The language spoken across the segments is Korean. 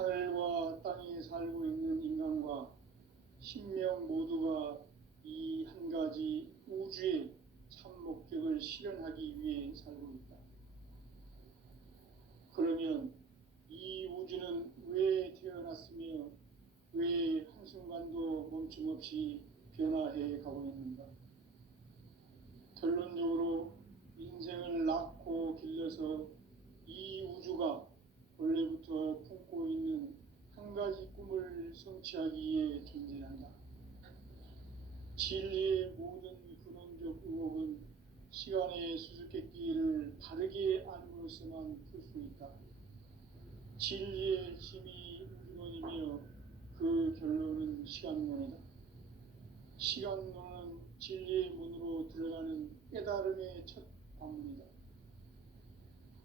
하늘과 땅에 살고 있는 인간과 신명 모두가 이 한 가지 우주의 참 목적을 실현하기 위해 살고 있다. 그러면 이 우주는 왜 태어났으며 왜 한순간도 멈춤 없이 변화해 가고 있는가? 결론적으로 인생을 낳고 길러서 이 우주가 원래부터 품고 있는 한 가지 꿈을 성취하기 위해 존재한다. 진리의 모든 근원적 의혹은 시간의 수수께끼를 바르게 알므로써만 풀 수 있다. 진리의 힘이 우주론이며 그 결론은 시간론이다. 시간론은 진리의 문으로 들어가는 깨달음의 첫 관문이다.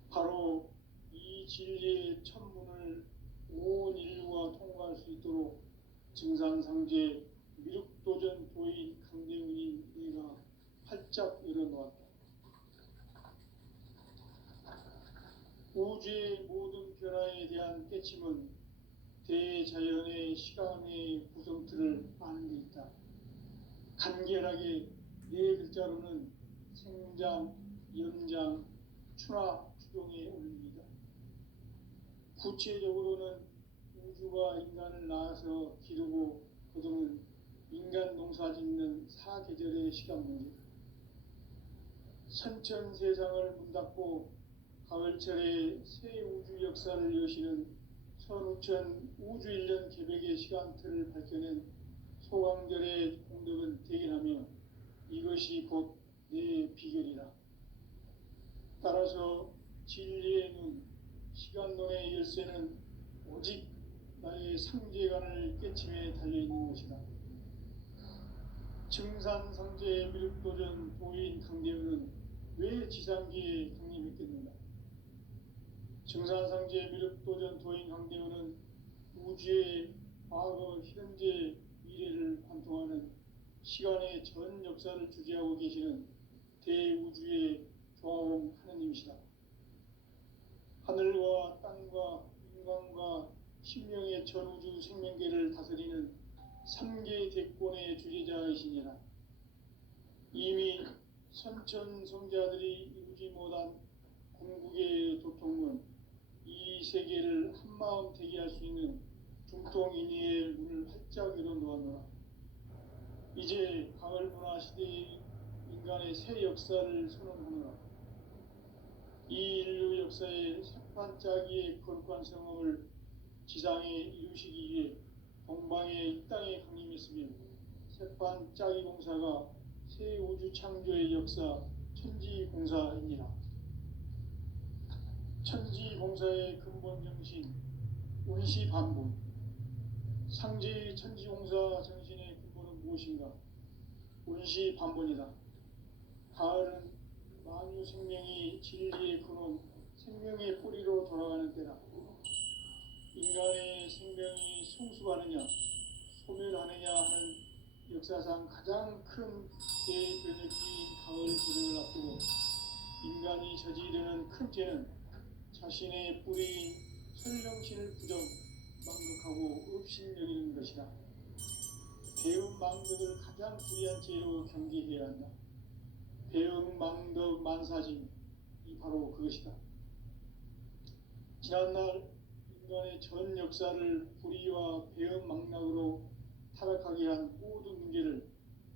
바로 이 진리의 첫 문을 온 인류가 통과할 수 있도록 증산상제 미륵도전 도인 강대훈인 내가 활짝 열어놓았다. 우주의 모든 변화에 대한 깨침은 대자연의 시간의 구성틀을 아는 데 있다. 간결하게 네 글자로는 생장, 연장, 추나 추동의 원리이다. 구체적으로는 우주가 인간을 낳아서 기르고 거두는 인간 농사 짓는 사계절의 시간 문제다. 선천 세상을 문 닫고 가을철에 새 우주 역사를 여시는 선우천 우주 1년 계백의 시간틀을 밝혀낸 소강절의 공덕은 대견하며 이것이 곧 내 비결이다. 따라서 진리의 눈, 시간론의 열쇠는 오직 나의 상제관을 깨침에 달려있는 것이다. 증산상제 미륵도전 도인 강대훈은 왜 지상기에 강림했겠는가? 증산상제 미륵도전 도인 강대훈은 우주의 과거, 현재, 미래를 관통하는 시간의 전 역사를 주재하고 계시는 대우주의 조화공 하느님이시다. 하늘과 땅과 인간과 신명의 전우주 생명계를 다스리는 3개 대권의 주재자이시니라. 이미 선천성자들이 이루지 못한 궁극의 도통문, 이 세계를 한마음 되게 할 수 있는 중통인의의 문을 활짝 열어놓았노라. 이제 가을 문화 시대의 인간의 새 역사를 선언하노라. 이 인류 역사의 새판짜기의 거룩한 성업을 지상에 이루시기 위해 동방의 이 땅에 강림했으며 새판짜기 공사가 새 우주 창조의 역사 천지공사이니라. 천지공사의 근본 정신 운시반본, 상제의 천지공사 정신의 근본은 무엇인가? 운시반본이다. 가을은 만유 생명이 진리의 근원, 생명의 뿌리로 돌아가는 때다. 인간의 생명이 성숙하느냐, 소멸하느냐 하는 역사상 가장 큰 대변혁기인 가을 도전을 앞두고 인간이 저지르는 큰 죄는 자신의 뿌리인 설령신을 부정, 망극하고 업신여기는 것이다. 배움 망덕을 가장 불의한 죄로 경계해야 한다. 배움 망덕 만사짐, 이 바로 그것이다. 지난날 인간의 전 역사를 불의와 배움 망락으로 타락하게 한 모든 문제를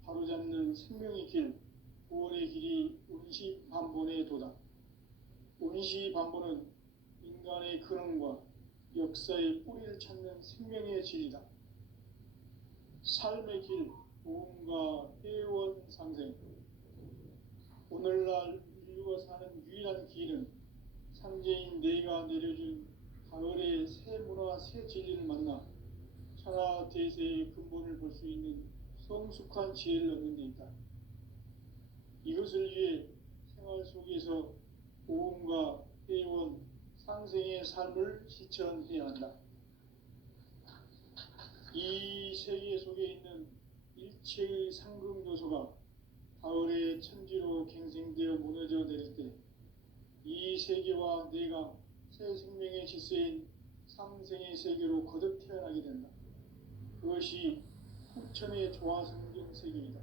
바로잡는 생명의 길, 구원의 길이 운시반본의 도다. 운시반본은 인간의 근원과 역사의 뿌리를 찾는 생명의 진리다. 삶의 길, 보험과 회원 상생. 오늘날 인류가 사는 유일한 길은 상제인 내가 내려준 가을의 새 문화, 새 진리를 만나 천하 대세의 근본을 볼 수 있는 성숙한 지혜를 얻는 데 있다. 이것을 위해 생활 속에서 보험과 회원, 상생의 삶을 실천해야 한다. 이 세계 속에 있는 일체의 상금 요소가 가을의 천지로 갱생되어 무너져 내릴 때 이 세계와 내가 새 생명의 질서인 삼생의 세계로 거듭 태어나게 된다. 그것이 후천의 조화성경 세계이다.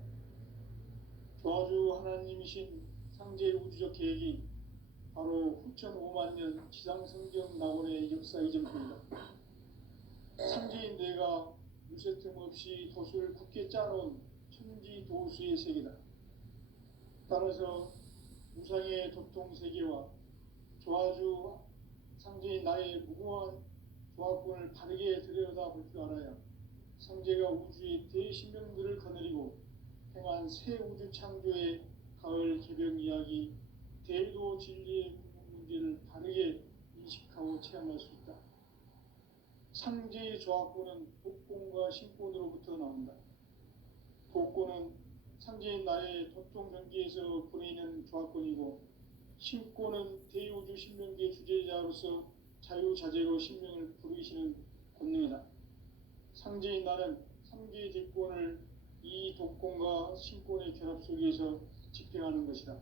조화주 하나님이신 상제 우주적 계획이 바로 후천 5만 년 지상성경 낙원의 역사 이전표이다. 상제인 내가 무쇠틈 없이 도수를 굳게 짜놓은 천지 도수의 세계다. 따라서 우상의 도통 세계와 조화주 상제인 나의 무궁한 조화권을 바르게 들여다볼 줄 알아야 상제가 우주의 대신명들을 거느리고 행한 새 우주 창조의 가을 개벽 이야기, 대도 진리의 문제를 바르게 인식하고 체험할 수 있다. 상제의 조화권은 독권과 신권으로부터 나온다. 독권은 상제인 나의 도통 경계에서 보내는 조화권이고, 신권은 대우주 신명계 주제자로서 자유자재로 신명을 부르시는 권능이다. 상제인 나는 3개의 대권을 이 독권과 신권의 결합 속에서 집행하는 것이다.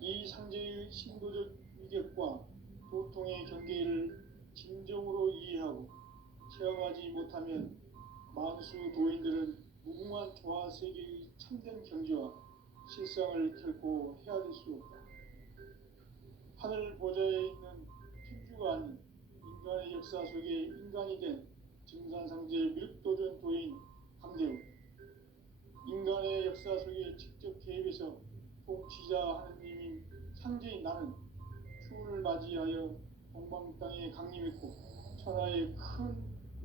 이 상제의 신도적 위격과 도통의 경계를 진정으로 이해하고 체험하지 못하면 만수 도인들은 무궁한 조화 세계의 참된 경지와 실상을 결코 헤아릴 수 없다. 하늘 보좌에 있는 천주가 아닌 인간의 역사 속에 인간이 된 증산상제 미륵도전 도인 강대우, 인간의 역사 속에 직접 개입해서 통치자 하느님인 상제인 나는 추운을 맞이하여 동방 땅에 강림했고 천하의 큰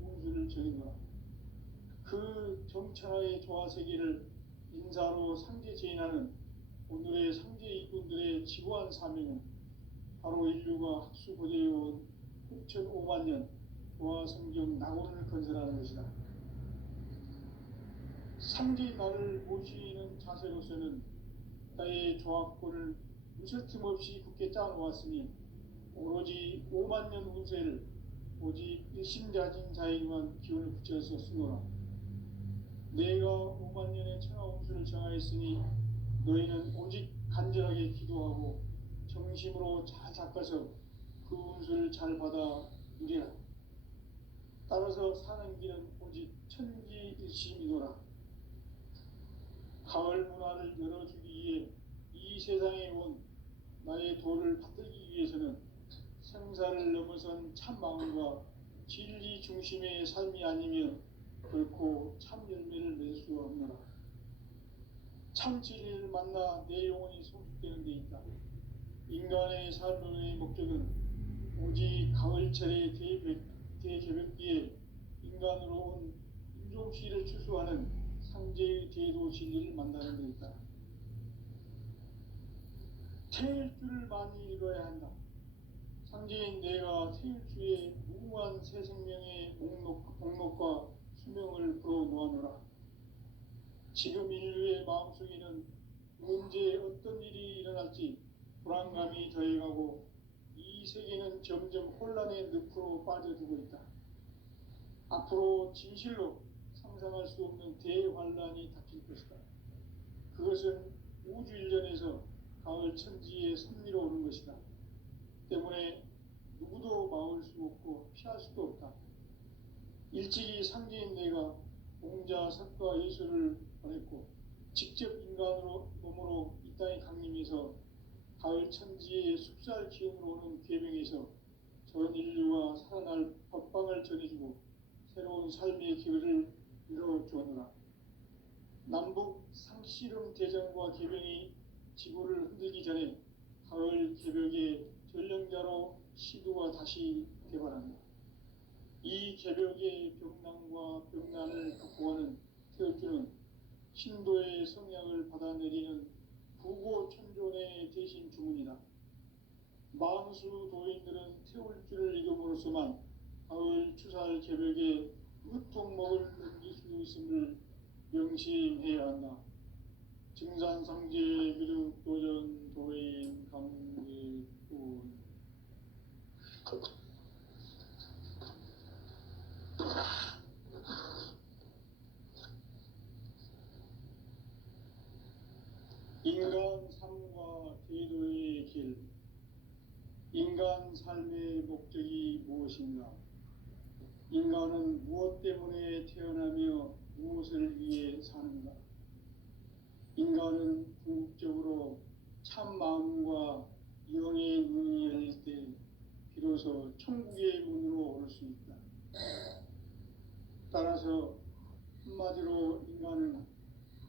운수를 정해놓아 그 정천하의 조화세계를 인사로 상제 제인하는 오늘의 상제 일꾼들의 지고한 사명은 바로 인류가 학수고대해온 6,5만 년 조화성경 낙원을 건설하는 것이다. 상제인 나를 모시는 자세로서는 나의 조화권을 무쇠틈 없이 굳게 짜놓았으니 오로지 5만 년 운세를 오직 일심자진 자에게만 기운을 붙여서 쓰노라. 내가 5만 년의 천하 운수를 정하였으니 너희는 오직 간절하게 기도하고 정심으로 잘 닦아서 그 운수를 잘 받아 누리라. 따라서 사는 길은 오직 천지일심이노라. 가을 문화를 열어주기 위해 이 세상에 온 나의 도를 받들기 위해서는 생사를 넘어선 참 마음과 진리 중심의 삶이 아니면 결코 참 열매를 맺을 수 없노라. 참 진리를 만나 내 영혼이 성숙되는 데 있다. 인간의 삶의 목적은 오직 가을철의 대개벽기에 인간으로 온 인종시를 추수하는 상제의 대도 진리를 만나는 데 있다. 태일주를 많이 읽어야 한다. 상제인 내가 태일주의 무궁한 새 생명의 목록과 수명을 불어놓아노라. 지금 인류의 마음속에는 언제 어떤 일이 일어날지 불안감이 더해가고 이 세계는 점점 혼란의 늪으로 빠져들고 있다. 앞으로 진실로 상상할 수 없는 대환란이 닥칠 것이다. 그것은 우주 일련에서 가을 천지의 섭리로 오는 것이다. 때문에 누구도 막을 수 없고 피할 수도 없다. 일찍이 상제인 내가 공자, 석가, 예수를 보냈고 직접 인간으로 몸으로 이 땅에 강림해서 가을 천지의 숲살 기운으로 오는 계명에서 전 인류가 살아날 법방을 전해주고 새로운 삶의 길을 열어주었노라. 남북 상씨름 대전과 계명이 지구를 흔들기 전에 가을 개벽의 전령자로 시도가 다시 개발한다. 이 개벽의 병난과 병난을 극복하는 태울주는 신도의 성약을 받아내리는 부고천존의 대신 주문이다. 만수 도인들은 태울주를 읽음으로써만 가을 추살 개벽의 으통목을 넘길 수 있음을 명심해야 한다. 증산상제 미륵도전 도인 강대군 인간 삶과 제도의 길. 인간 삶의 목적이 무엇인가? 인간은 무엇 때문에 태어나며 무엇을 위해 사는가? 인간은 궁극적으로 참 마음과 영의 눈이 열릴 때 비로소 천국의 문으로 오를 수 있다. 따라서 한마디로 인간은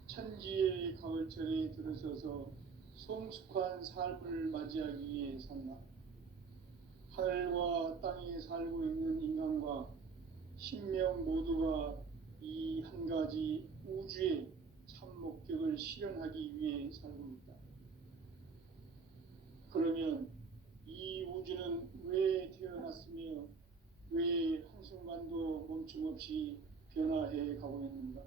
천지의 가을철에 들어서서 성숙한 삶을 맞이하기 위해 산다. 하늘과 땅에 살고 있는 인간과 신명 모두가 이 한 가지 우주의 참 목적을 실현하기 위해 살고 있다. 그러면 이 우주는 왜 태어났으며 왜 한순간도 멈춤 없이 변화해 가고 있는가?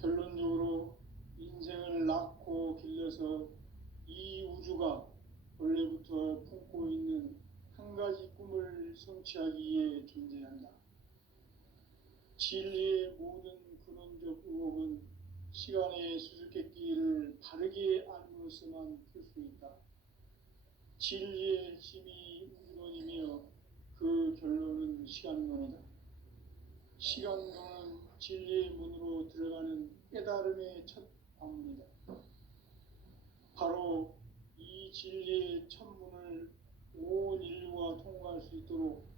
결론적으로 인생을 낳고 길러서 이 우주가 원래부터 품고 있는 한 가지 꿈을 성취하기 위해 존재한다. 진리의 모든 근원적 의혹은 시간의 수수께끼를 바르게 알므로서만 풀 수 있다. 진리의 핵심이 우주론이며 그 결론은 시간론이다. 시간론은 진리의 문으로 들어가는 깨달음의 첫 관문이다. 바로 이 진리의 첫 문을 온 인류가 통과할 수 있도록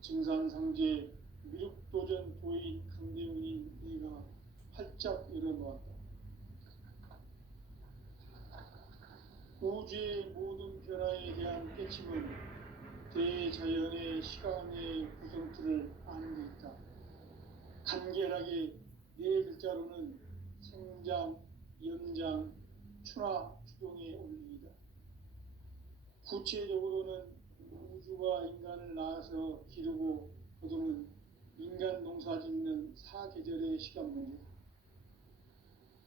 증산상제 미륵도전 도인 강대훈이 내가 활짝 열어놓았다. 우주의 모든 변화에 대한 깨침은 대자연의 시간의 구성틀을 아는 데 있다. 간결하게 네 글자로는 생장, 연장, 추나 추동의 원리이다. 구체적으로는 우주가 인간을 낳아서 기르고 거두는 인간 농사 짓는 사계절의 시간 문제.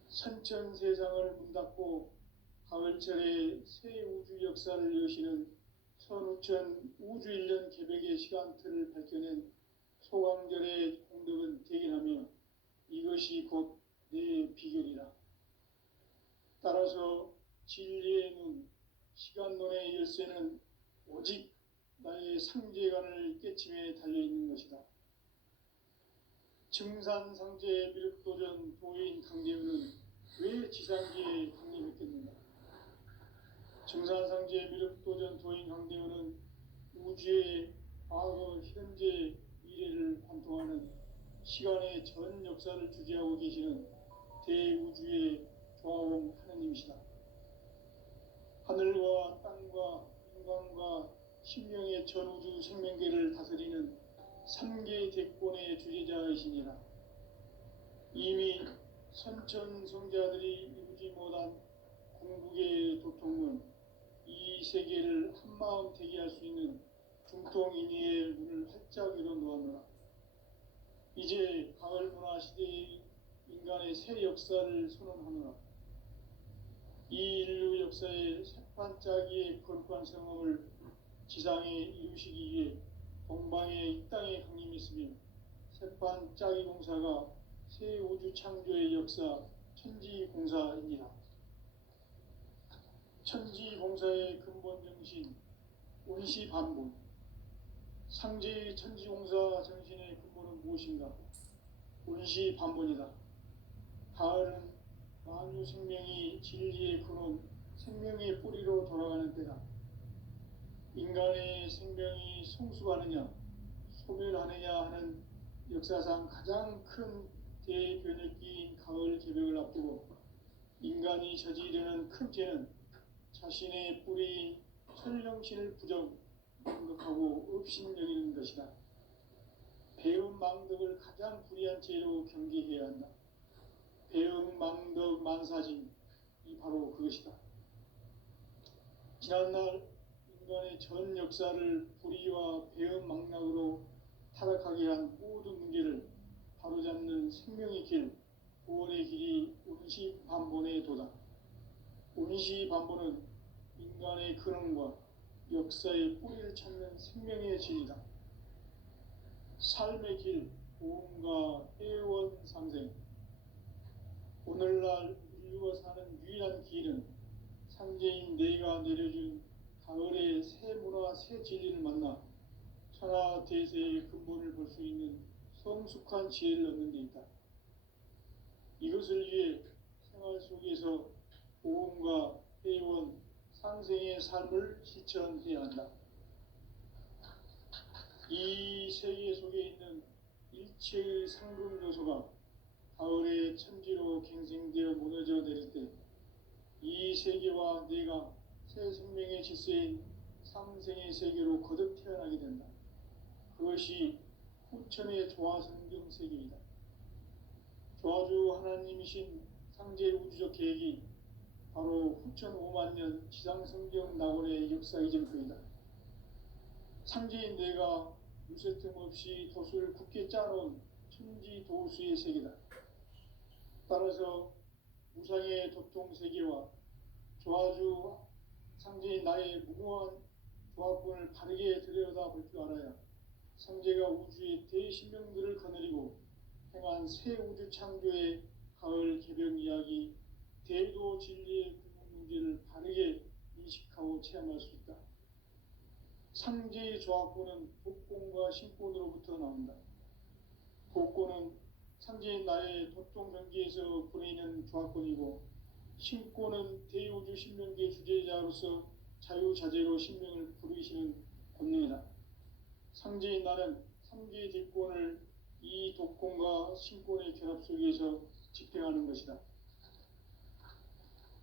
선천 세상을 문 닫고 가을철에 새 우주 역사를 여시는 선우천 우주 1년 개백의 시간틀을 밝혀낸 소강절의 공덕은 대견하며 이것이 곧 내 비결이라. 따라서 진리의 눈, 시간론의 열쇠는 오직 나의 상제관을 깨침에 달려있는 것이다. 증산상제 미륵도전 도인 강대훈은 왜 지상기에 강림했겠는가? 증산상제 미륵도전 도인 강대훈은 우주의 과거, 현재, 미래를 관통하는 시간의 전 역사를 주재하고 계시는 대우주의 조화원 하느님이시다. 하늘과 땅과 인간과 신명의 전우주 생명계를 다스리는 3개 대권의 주재자이시니라. 이미 선천성자들이 이루지 못한 궁극의 도통은 이 세계를 한마음 되게 할 수 있는 중통인의의 문을 활짝 열어놓았노라. 이제 가을 문화 시대의 인간의 새 역사를 선언하노라. 이 인류 역사의 새판짜기의 거룩한 성험을 지상에 이루시기 위해 동방의 이 땅에 강림했으며 새판짜기 공사가 새 우주 창조의 역사 천지공사이니라. 천지공사의 근본 정신 운시반본. 상제의 천지공사 정신의 근본은 무엇인가? 운시반본이다. 가을은 만유 생명이 진리의 근원, 생명의 뿌리로 돌아가는 때다. 인간의 생명이 성숙하느냐, 소멸하느냐 하는 역사상 가장 큰 대변혁기인 가을 개벽을 앞두고 인간이 저지르는 큰 죄는 자신의 뿌리인 천령신을 부정하고 업신여기는 것이다. 배운 망덕을 가장 불의한 죄로 경계해야 한다. 배운 망덕 만사짐이 바로 그것이다. 지난날 인간의 전 역사를 불의와 배은 망락으로 타락하게 한 모든 문제를 바로잡는 생명의 길, 구원의 길이 운시반본의 도다. 운시반본은 인간의 근원과 역사의 뿌리를 찾는 생명의 진리다. 삶의 길, 보험과 애원상생. 오늘날 인류가 사는 유일한 길은 상제인 내가 내려준 가을의 새 문화, 새 진리를 만나 천하 대세의 근본을 볼 수 있는 성숙한 지혜를 얻는 데 있다. 이것을 위해 생활 속에서 보험과 회원, 상생의 삶을 실천해야 한다. 이 세계 속에 있는 일체의 상금 요소가 가을의 천지로 갱생되어 무너져 내릴 때 이 세계와 내가 새 생명의 질서인 상생의 세계로 거듭 태어나게 된다. 그것이 후천의 조화성경 세계이다. 조화주 하나님이신 상제 우주적 계획이 바로 후천 5만 년 지상성경 낙원의 역사 이전표이다. 상제인 내가 무쇠틈 없이 돛을 굳게 짜놓은 천지 도수의 세계다. 따라서 무상의 도통 세계와 조화주 상제인 나의 무궁한 조합권을 바르게 들여다볼 줄 알아야 상제가 우주의 대신명들을 거느리고 행한 새 우주 창조의 가을 개벽 이야기, 대도 진리의 궁극 문제를 바르게 인식하고 체험할 수 있다. 상제의 조합권은 복권과 신권으로부터 나온다. 복권은 상제인 나의 도통 경계에서 보내는 조합권이고, 신권은 대우주 신명계 주제자로서 자유자재로 신명을 부르시는 권능이다. 상제인 나는 3개의 뒷권을 이 독권과 신권의 결합 속에서 집행하는 것이다.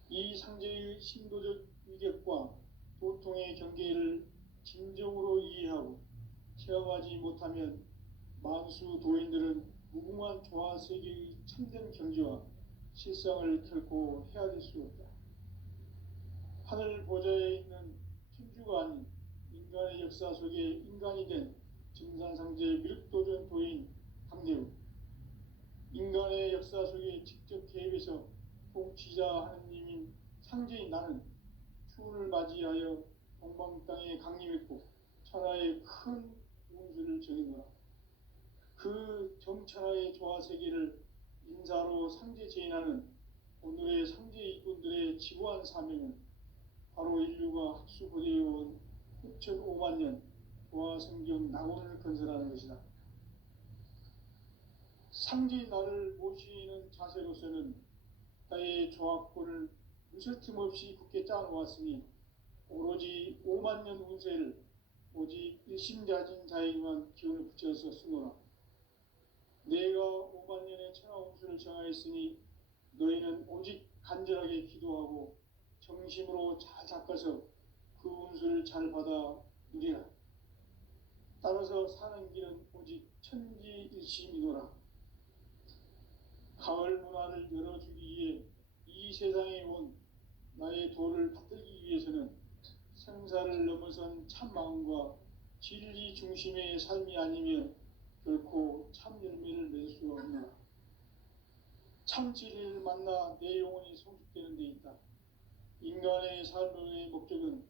이 상제의 신도적 위격과 도통의 경계를 진정으로 이해하고 체험하지 못하면 만수 도인들은 무궁한 조화 세계의 참된 경지와 실상을 결코 헤아릴 수 없다. 하늘 보좌에 있는 천주가 아닌 인간의 역사 속에 인간이 된 증산상제 미륵도전 도인 강대우, 인간의 역사 속에 직접 개입해서 통치자 하느님인 상제인 나는 추운을 맞이하여 동방 땅에 강림했고 천하의 큰 운수를 정해노라. 그 정천하의 조화세계를 인사로 상제 제인하는 오늘의 상제 이꾼들의 지구한 사명은 바로 인류가 학수고대해온 후천 5만 년 조화성경 낙원을 건설하는 것이다. 상제인 나를 모시는 자세로서는 나의 조합권을 무쇠틈 없이 굳게 짜놓았으니 오로지 5만 년 운세를 오직 일심자진 자에게만 기운을 붙여서 쓰노라. 내가 5만 년의 천하 운수를 정하였으니 너희는 오직 간절하게 기도하고 정심으로 잘 닦아서 그 운수를 잘 받아 누리라. 따라서 사는 길은 오직 천지일심이노라. 가을 문화를 열어주기 위해 이 세상에 온 나의 도를 받들기 위해서는 생사를 넘어선 참마음과 진리 중심의 삶이 아니면 결코 참 열매를 맺을 수가 없노라. 참 진리를 만나 내 영혼이 성숙되는 데 있다. 인간의 삶의 목적은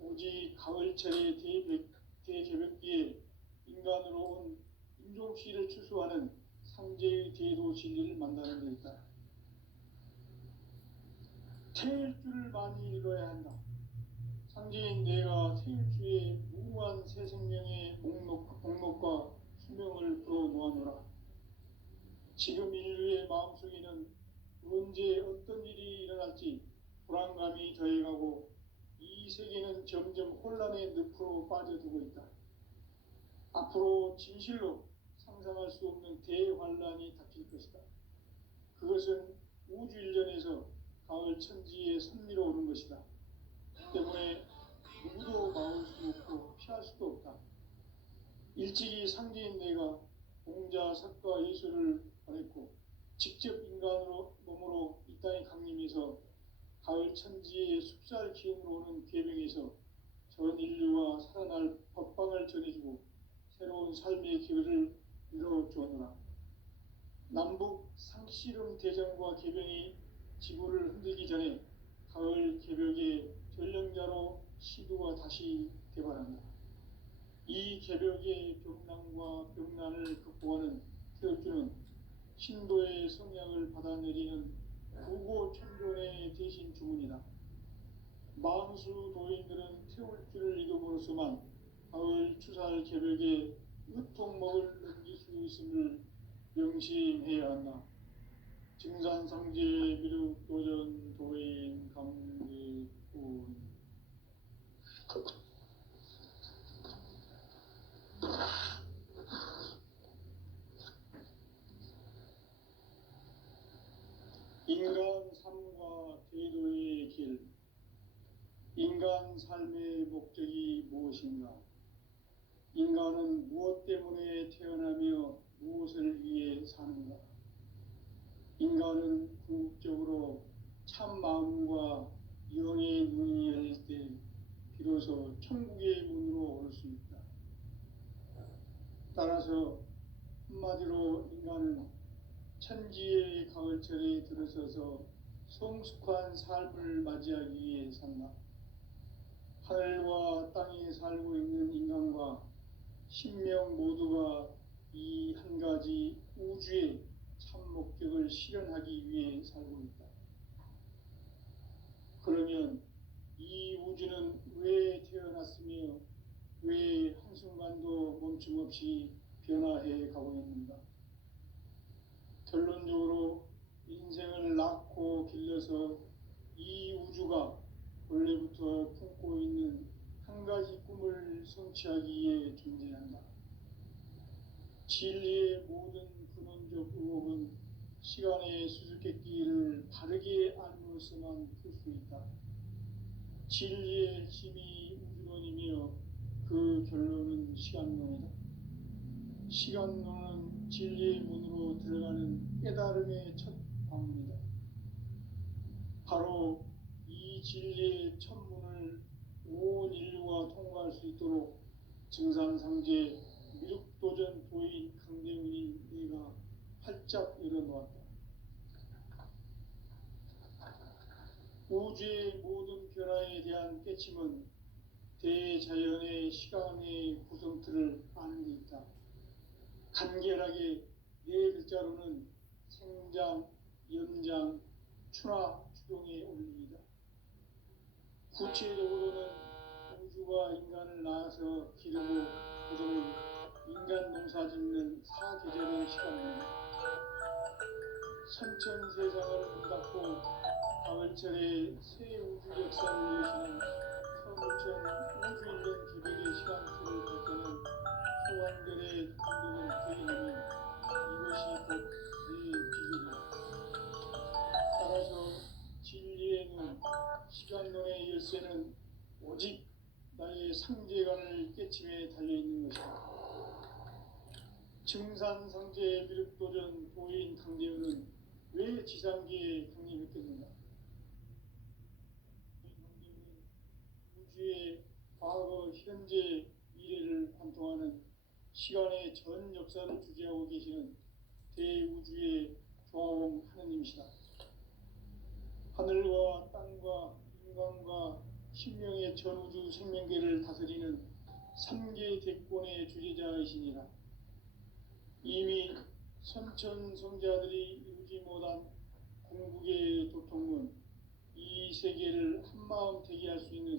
오직 가을철의 대개벽기에 인간으로 온 인종시를 추수하는 상제의 대도 진리를 만나는 데 있다. 태일주를 많이 읽어야 한다. 상제인 내가 태일주의 무궁한 새 생명의 목록과 수명을 풀어놓아노라. 지금 인류의 마음속에는 언제 어떤 일이 일어날지 불안감이 더해가고 이 세계는 점점 혼란의 늪으로 빠져들고 있다. 앞으로 진실로 상상할 수 없는 대환란이 닥칠 것이다. 그것은 우주 일전에서 가을 천지에 선미로 오는 것이다. 때문에 누구도 막을 수 없고 피할 수도 없다. 일찍이 상제인 내가 공자, 석가, 예수를 보냈고 직접 인간으로 몸으로 이 땅에 강림해서 가을 천지의 숲살 기운으로 오는 계명에서 전 인류와 살아날 법방을 전해주고 새로운 삶의 기회를 이뤄주었노라. 남북 상씨름 대전과 개병이 지구를 흔들기 전에 가을 개벽의 전령자로 시도가 다시 개발한다. 이 개벽의 병난과 병난을 극복하는 태어주는 신도의 성향을 받아내리는 구고 천존의 대신 주문이다. 만수 도인들은 태울 줄을 이름으로서만 가을 추살 개벽에 으통먹을 넘길 수 있음을 명심해야 한다. 증산상제 미륵 도전 도인 강대군. 인간 삶과 대도의 길. 인간 삶의 목적이 무엇인가? 인간은 무엇 때문에 태어나며 무엇을 위해 사는가? 인간은 궁극적으로 참 마음과 영의 눈이 열릴 때 비로소 천국의 문으로 올 수 있다. 따라서 한마디로 인간은 천지의 가을철에 들어서서 성숙한 삶을 맞이하기 위해 산다. 하늘과 땅에 살고 있는 인간과 신명 모두가 이 한 가지 우주의 참 목적을 실현하기 위해 살고 있다. 그러면 이 우주는 왜 태어났으며 왜 한순간도 멈춤없이 변화해 가고 있는가? 결론적으로 인생을 낳고 길러서 이 우주가 원래부터 품고 있는 한 가지 꿈을 성취하기 위해 존재한다. 진리의 모든 근원적 의혹은 시간의 수수께끼를 바르게 알므로서만 풀 수 있다. 진리의 핵심이 우주론이며 그 결론은 시간론이다. 시간론은 진리의 문으로 들어가는 깨달음의 첫 방문이다. 바로 이 진리의 첫 문을 온 인류가 통과할 수 있도록 증산상제 미륵도전 도인 강대훈이 내가 활짝 열어놓았다. 우주의 모든 변화에 대한 깨침은 대자연의 시간의 구성틀을 아는 데 있다. 간결하게 네 글자로는 생장, 연장, 추나 추동의 원리이다. 구체적으로는 우주가 인간을 낳아서 기르고 거두는 인간 농사 짓는 사계절의 시간입니다. 선천세상을 문닫고 가을철에 새 우주 역사를 여시는 서울천 우주인간 기백의 시간틀을 펼쳐는 소환별의 감독은 되이니 이것이 곧 내 비결이다. 따라서 진리의 눈, 시간론의 열쇠는 오직 나의 상제관을 깨침에 달려있는 것이다. 증산상제 미륵도전 도인 강대훈은 왜 지상계에 강림했겠는가? 강대훈은 우주의 과거, 현재, 미래를 관통하는 시간의 전 역사를 주재하고 계시는 대우주의 조화원 하느님이시다. 하늘과 땅과 인간과 신명의 전우주 생명계를 다스리는 삼계 대권의 주재자이시니라. 이미 선천성자들이 이루지 못한 궁극의 도통문, 이 세계를 한마음 되게 할 수 있는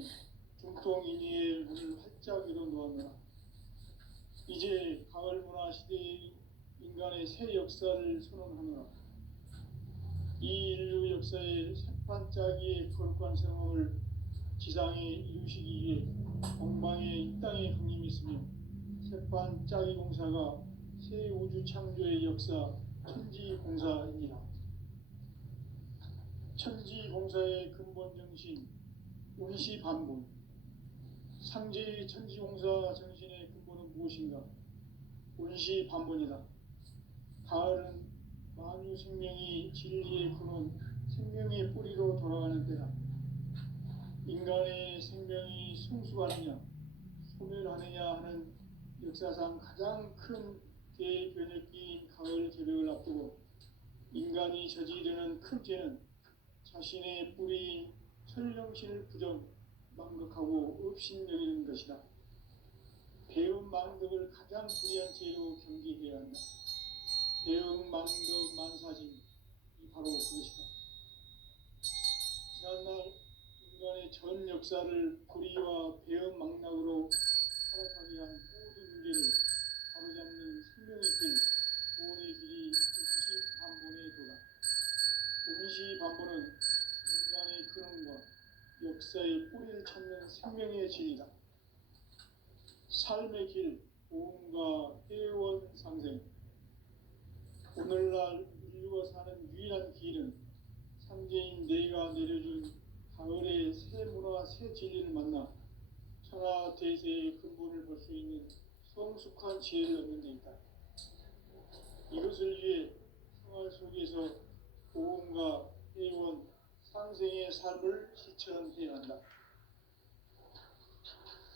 중통인의의 문을 활짝 열어놓았노라. 이제 가을 문화 시대의 인간의 새 역사를 선언하노라. 이 인류 역사의 새판짜기의 거룩한 성험을 지상에 이루시기 위해 공방에 이 땅에 강림했으며 새판짜기 공사가 새 우주 창조의 역사 천지공사이니라. 천지공사의 근본 정신 운시반본. 상제의 천지공사 정신의 근본은 무엇인가? 운시반본이다. 가을은 만유 생명이 진리의 근원, 생명의 뿌리로 돌아가는 때다. 인간의 생명이 성숙하느냐, 소멸하느냐 하는 역사상 가장 큰 대변혁기인 가을 개벽을 앞두고 인간이 저지르는 큰 죄는 자신의 뿌리인 설령신을 부정, 망각하고 업신여기는 것이다. 배운 망덕을 가장 불의한 죄로 경계해야 한다. 배운 망덕 만사진, 이 바로 그것이다. 지난날 인간의 전 역사를 불의와 배은망락으로 타락하게 한 모든 문제를 바로잡는 생명의 길, 구원의 길이 운시반본의 도다. 운시반본은 인간의 근원과 역사의 뿌리를 찾는 생명의 진리다. 삶의 길, 보험과 회원 상생. 오늘날 인류가 사는 유일한 길은 상제인 내가 내려준 가을의 새 문화, 새 진리를 만나 천하 대세의 근본을 볼 수 있는 성숙한 지혜를 얻는 데 있다. 이것을 위해 생활 속에서 보험과 회원, 상생의 삶을 실천해야 한다.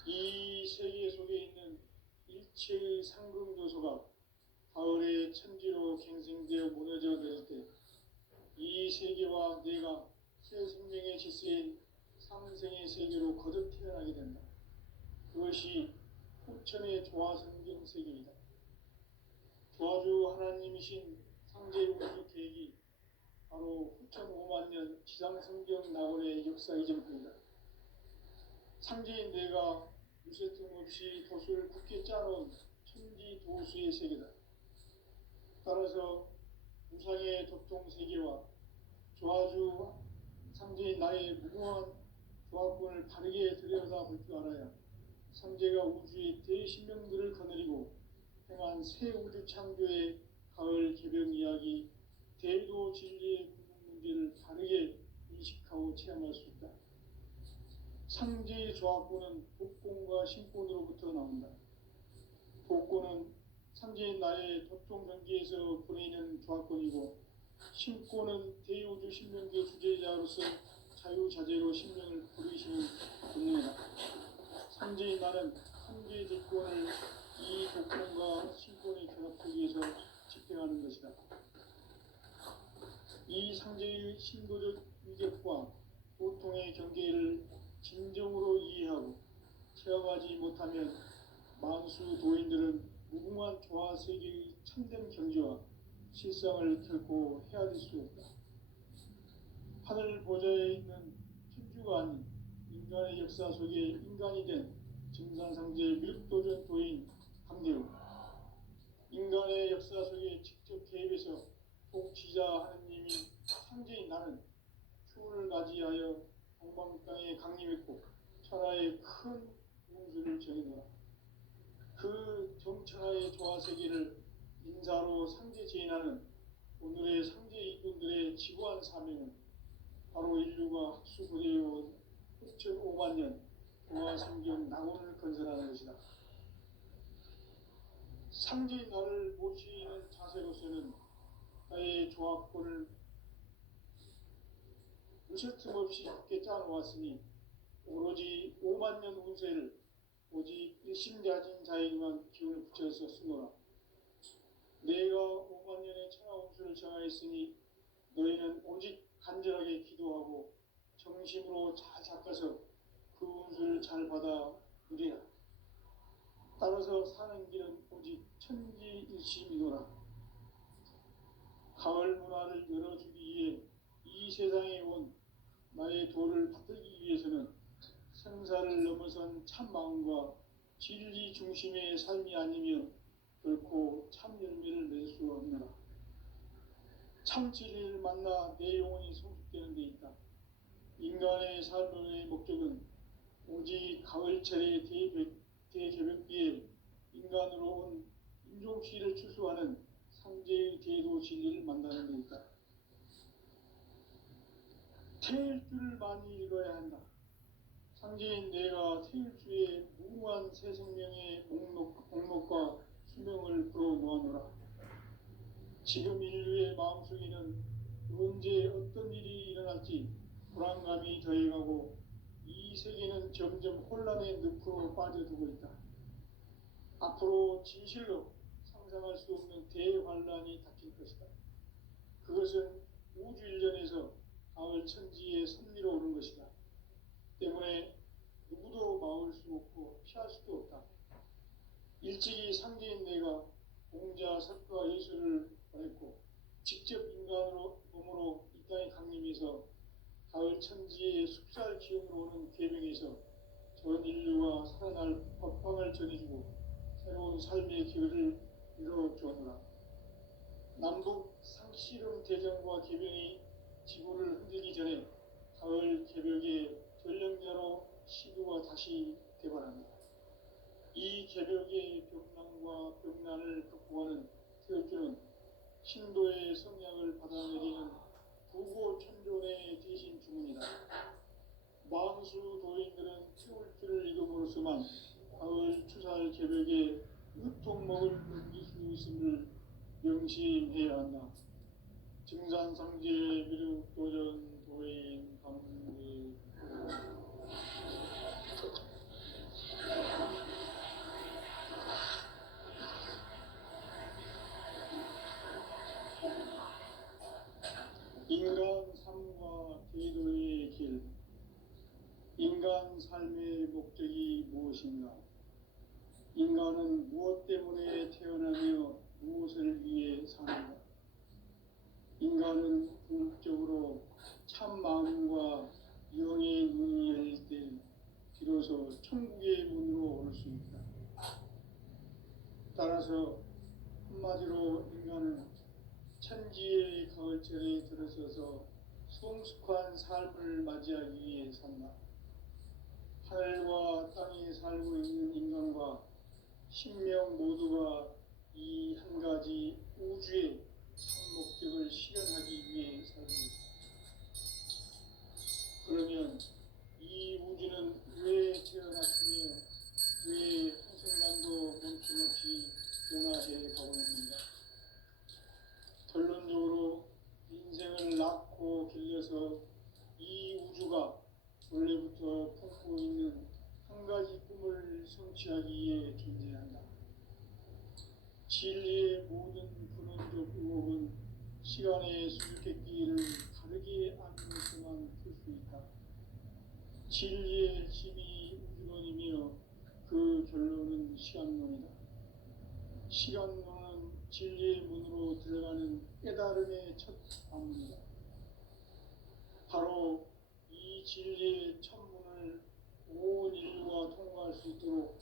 이 세계 속에 있는 일체의 상급 요소가 가을의 천지로 갱생되어 무너져 내릴 때 이 세계와 내가 새 생명의 질서인 상생의 세계로 거듭 태어나게 된다. 그것이 후천의 조화성경 세계이다. 조화주 하나님이신 상제 우주 계획이 바로 후천 5만 년 지상성경 낙원의 역사 이전입니다. 상제인 내가 유세 틈 없이 도수를 굳게 짜놓은 천지 도수의 세계다. 따라서 우상의 도통 세계와 조화주 상제인 나의 무궁한 조합권을 바르게 들여다볼 줄 알아야 상제가 우주의 대신명들을 거느리고 행한 새 우주 창조의 가을 개벽 이야기, 대도 진리의 문제를 바르게 인식하고 체험할 수 있다. 상제의 조합권은 복권과 신권으로부터 나온다. 복권은 상제인 나의 도통 경계에서 보내는 조합권이고, 신권은 대우주 신명계 주제자로서 자유자재로 신명을 부르시는 본능이다. 상제인 나는 상제의 대권을 이 복권과 신권의 결합 속에서 집행하는 것이다. 이 상제의 신도적 위격과 보통의 경계를 진정으로 이해하고 체험하지 못하면 만수 도인들은 무궁한 조화 세계의 참된 경지와 실상을 결코 헤아릴 수 없다. 하늘 보좌에 있는 천주가 아닌 인간의 역사 속에 인간이 된 증산상제 밀도전 도인 강대우, 인간의 역사 속에 직접 개입해서 통치자 하느님이 상제인 나는 추운을 맞이하여 동방땅에 강림했고 천하의 큰 운수를 정해놓아 그 정천하의 조화세계를 인사로 상제 제인하는 오늘의 상제 이분들의 지구한 사명은 바로 인류가 학수고대해온 6,5만 년 조화성경 낙원을 건설하는 것이다. 상제인 나를 모시는 자세로서는 나의 조합권을 무쇠틈 없이 굳게 짜놓았으니 오로지 5만 년 운세를 오직 일심가진 자에게만 기운을 붙여서 쓰노라. 내가 5만 년의 천하 운수를 정하였으니 너희는 오직 간절하게 기도하고 정심으로 잘 잡아서 그 운수를 잘 받아 누리라. 따라서 사는 길은 오직 천지일심이노라. 가을 문화를 열어주기 위해 이 세상에 온 나의 도를 받들기 위해서는 생사를 넘어선 참 마음과 진리 중심의 삶이 아니면 결코 참 열매를 낼 수 없느라. 참 진리를 만나 내 영혼이 성숙되는 데 있다. 인간의 삶의 목적은 오직 가을철의 대개벽기에 인간으로 온 인종시를 추수하는 상제의 대도 진리를 만나는 데 있다. 태일주를 많이 읽어야 한다. 상제인 내가 태일주의 무궁한 새 생명의 목록과 수명을 불어모아노라. 지금 인류의 마음속에는 언제 어떤 일이 일어날지 불안감이 더해가고 이 세계는 점점 혼란의 늪으로 빠져들고 있다. 앞으로 진실로 상상할 수 없는 대환란이 닥칠 것이다. 그것은 우주 일전에서 가을 천지의 섭리로 오는 것이다. 때문에 누구도 막을 수 없고 피할 수도 없다. 일찍이 상제인 내가 공자, 석가, 예수를 보냈고 직접 인간으로 몸으로 이 땅에 강림해서 가을 천지의 숲살 기운으로 오는 계명에서 전 인류가 살아날 법방을 전해주고 새로운 삶의 기회를 이뤄주었노라. 남북 상씨름 대전과 계명이 지구를 흔들기 전에 가을 개벽의 전령자로 시구가 다시 되관합니다. 이 개벽의 벽난과 벽난을 극복하는 태극기는 신도의 성량을 받아내리는 부고천존의 대신 주문이다. 망수 도인들은 태울 줄을 이름으로서만 가을 추살 개벽의 으통목을 넘길 수 있음을 명심해야 한다. 증산상제 미륵도전 도인 강대 인간 삶과 계도의 길. 인간 삶의 목적이 무엇인가? 인간은 무엇 때문에 태어나며 무엇을 위해 사는가? 인간은 궁극적으로 참 마음과 영의 문이 열릴 때 비로소 천국의 문으로 올 수 있다. 따라서 한마디로 인간은 천지의 가을철에 들어서서 성숙한 삶을 맞이하기 위해 산다. 하늘과 땅에 살고 있는 인간과 신명 모두가 이 한 가지 우주의 참 목적을 실현하기 위해 살고 있다. 그러면 이 우주는 왜 태어났으며 왜 한순간도 멈춤없이 변화해 가고 있는가? 결론적으로 인생을 낳고 길러서 이 우주가 원래부터 품고 있는 한 가지 꿈을 성취하기 위해 존재한다. 진리의 모든 근원적 의혹은 시간의 수수께끼를 다르게 알면서만 풀 수 있다. 진리의 핵심이 우주론이며 그 결론은 시간론이다. 시간론은 진리의 문으로 들어가는 깨달음의 첫 관문이다. 바로 이 진리의 첫 문을 온 인류가 통과할 수 있도록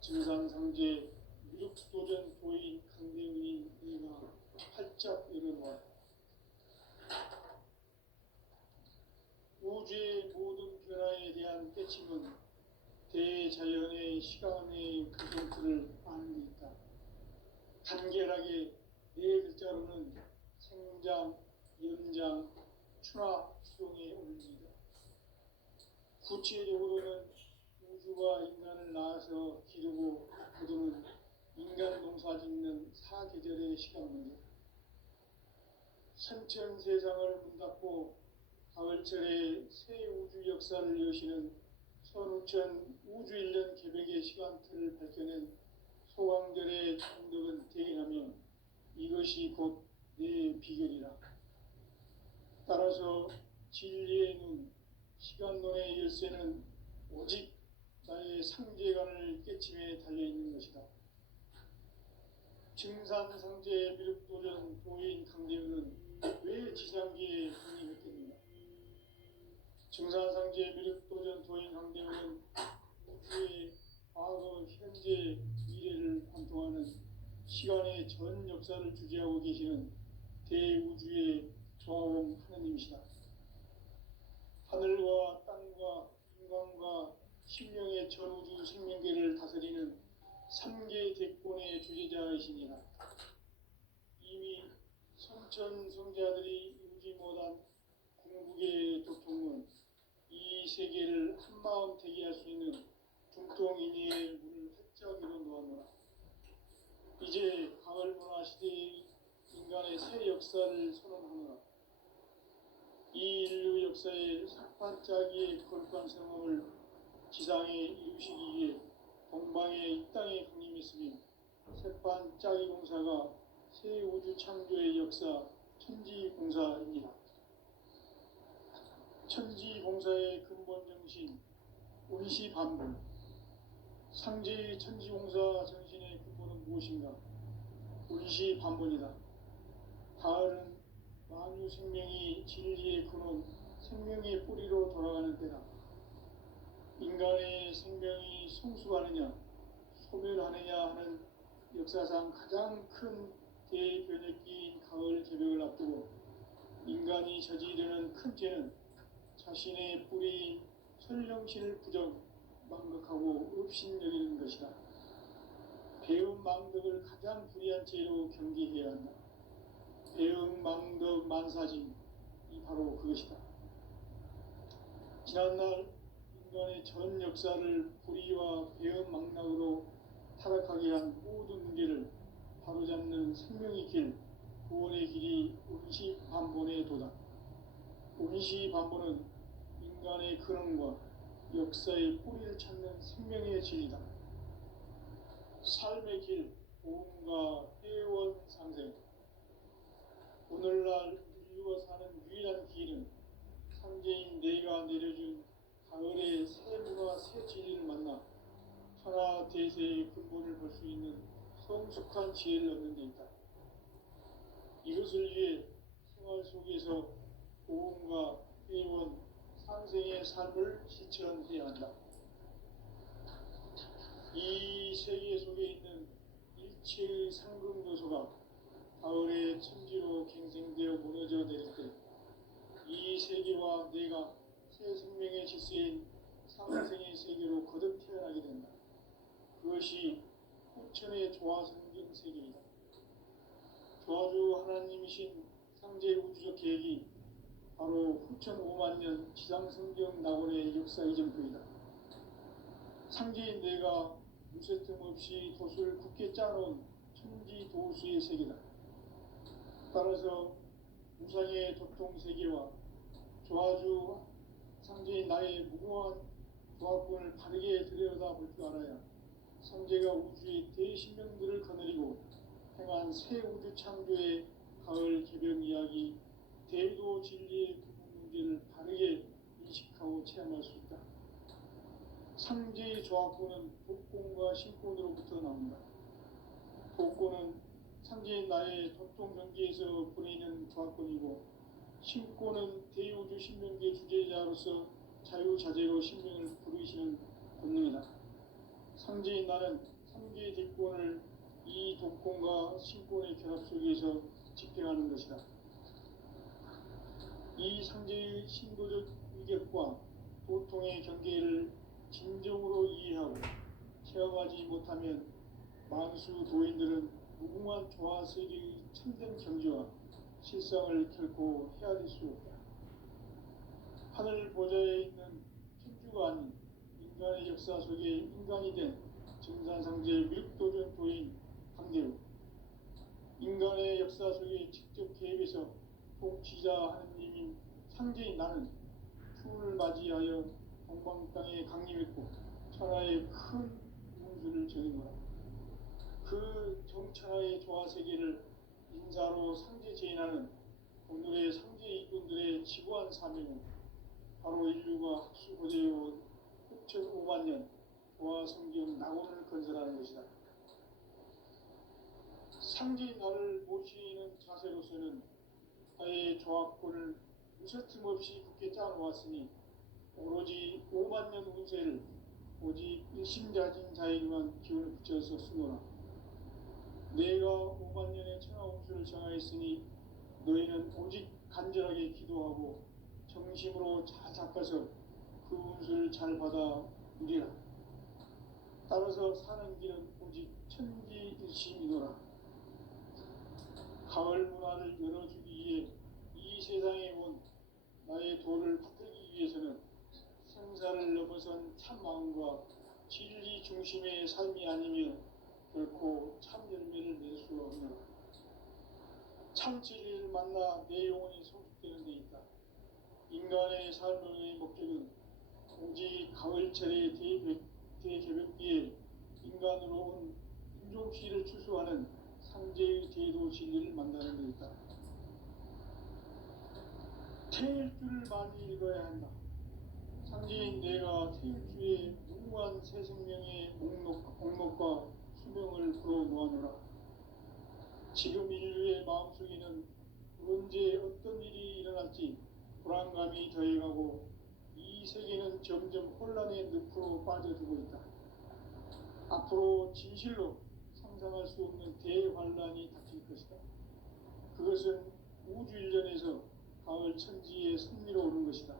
증산상제 미륵도전 도인 강대의 이가 활짝 열어놓았다. 우주의 모든 변화에 대한 깨침은 대자연의 시간의 구성틀을 아는 데 있다. 간결하게 네 글자로는 생장, 연장, 추나 추동의 원리이다. 구체적으로는 우주가 인간을 낳아서 기르고 거두는 인간 농사 짓는 사계절의 시간 문제. 선천 세상을 문닫고 가을철에 새 우주 역사를 여시는 선우천 우주 1년 개벽의 시간틀을 밝혀낸 소강절의 총덕은 대행하며 이것이 곧 내 비결이라. 따라서 진리의 눈, 시간론의 열쇠는 오직 나의 상제관을 깨침에 달려있는 것이다. 증산상제 미륵도전 도인 강대현은 왜 지상계에 군림했겠는가? 증산상제 미륵도전 도인 강대현은 우주의 과거, 현재, 미래를 관통하는 시간의 전 역사를 주재하고 계시는 대우주의 조화원 하느님이시다. 하늘과 땅과 인간과 신령의 전우주 생명계를 다스리는 3개 대권의 주제자이시니라. 이미 선천 성자들이 이루지 못한 궁극의 도통문, 이 세계를 한마음 대기할 수 있는 중통인의의 문을 활짝 열어놓았노라. 이제 가을 문화 시대의 인간의 새 역사를 선언하노라. 이 인류 역사의 삭반짜기의 거룩한 성함을 지상에 이루시기 위해 동방의 이 땅에 강림했으며 색반짜기 공사가 새 우주 창조의 역사 천지공사입니다. 천지공사의 근본 정신 운시반분. 상제의 천지공사 정신의 근본은 무엇인가? 운시반분이다. 가을은 만유 생명이 진리의 근원 생명의 뿌리로 돌아가는 때다. 인간의 생명이 성숙하느냐 소멸하느냐 하는 역사상 가장 큰 대변혁기인 가을 개벽을 앞두고 인간이 저지르는 큰 죄는 자신의 뿌리인 설령신을 망각하고 업신여기는 것이다. 배은망덕을 가장 불의한 죄로 경계해야 한다. 배은망덕 만사징이 바로 그것이다. 지난날 인간의 전 역사를 불의와 배은망락으로 타락하게 한 모든 문제를 바로잡는 생명의 길, 구원의 길이 운시반본의 도다. 운시반본은 인간의 근원과 역사의 뿌리를 찾는 생명의 진리다. 삶의 길, 보험과 회원 상생. 오늘날 인류가 사는 유일한 길은 상제인 내가 내려준 가을의 새 문화 새 진리를 만나 천하 대세의 근본을 볼 수 있는 성숙한 지혜를 얻는 데 있다. 이것을 위해 생활 속에서 보험과 회원 상생의 삶을 실천해야 한다. 이 세계 속에 있는 일체의 상급 요소가 가을의 천지로 갱생되어 무너져 내릴 때 이 세계와 내가 새 생명의 질서인 상생의 세계로 거듭 태어나게 된다. 그것이 후천의 조화성경 세계이다. 조화주 하나님이신 상제 우주적 계획이 바로 후천 5만 년 지상성경 낙원의 역사 이전표이다. 상제인 내가 무쇠틈 없이 도수를 굳게 짜놓은 천지 도수의 세계다. 따라서 무상의 도통세계와 조화주 상제인 나의 무궁한 조합권을 바르게 들여다볼 줄 알아야 상제가 우주의 대신명들을 거느리고 행한 새 우주 창조의 가을 개벽 이야기, 대도 진리의 구분 문제를 바르게 인식하고 체험할 수 있다. 상제의 조합권은 독권과 신권으로부터 나온다. 독권은 상제인 나의 도통 경계에서 보내는 조합권이고 신권은 대우주 신명계 주제자로서 자유자재로 신명을 부르시는 권능이다. 상제인 나는 상제의 대권을 이 독권과 신권의 결합 속에서 집행하는 것이다. 이 상제의 신도적 위격과 도통의 경계를 진정으로 이해하고 체험하지 못하면 만수 도인들은 무궁한 조화세계의 참된 경지와 실상을 결코 헤아릴 수 없다. 하늘 보좌에 있는 천주가 아닌 인간의 역사 속에 인간이 된 증산상제 묘도전 도인 강대우, 인간의 역사 속에 직접 개입해서 통치자 하느님인 상제인 나는 추운을 맞이하여 동방 땅에 강림했고 천하의 큰 운수를 정인노라. 그 정천하의 조화세계를 인사로 상제 제인하는 오늘의 상제 이꾼들의 지구한 사명은 바로 인류가 학수고대해온 후천 5만 년 조화성경 낙원을 건설하는 것이다. 상제인 나를 모시는 자세로서는 나의 조합권을 무쇠틈 없이 굳게 짜놓았으니 오로지 5만 년 운세를 오직 일심자진 자에게만 기운을 붙여서 쓰노라. 내가 5만 년의 천하 운수를 정하였으니 너희는 오직 간절하게 기도하고 정심으로 잘 닦아서 그 운수를 잘 받아 누리라. 따라서 사는 길은 오직 천지일심이노라. 가을 문화를 열어주기 위해 이 세상에 온 나의 도를 붙들기 위해서는 생사를 넘어선 참 마음과 진리 중심의 삶이 아니면 결코 참 열매를 낼 수 없노라. 참 진리를 만나 내 영혼이 성숙되는 데 있다. 인간의 삶의 목적은 오직 가을철의 대개벽기에 인간으로 온 인종시를 추수하는 상제의 대도 진리를 만나는 데 있다. 태일주를 많이 읽어야 한다. 상제인 내가 태일주의 무궁한 새 생명의 목록과 수명을 불어놓아노라. 지금 인류의 마음속에는 언제 어떤 일이 일어날지 불안감이 더해가고 이 세계는 점점 혼란의 늪으로 빠져들고 있다. 앞으로 진실로 상상할 수 없는 대환란이 닥칠 것이다. 그것은 우주 일전에서 가을 천지에 승리로 오는 것이다.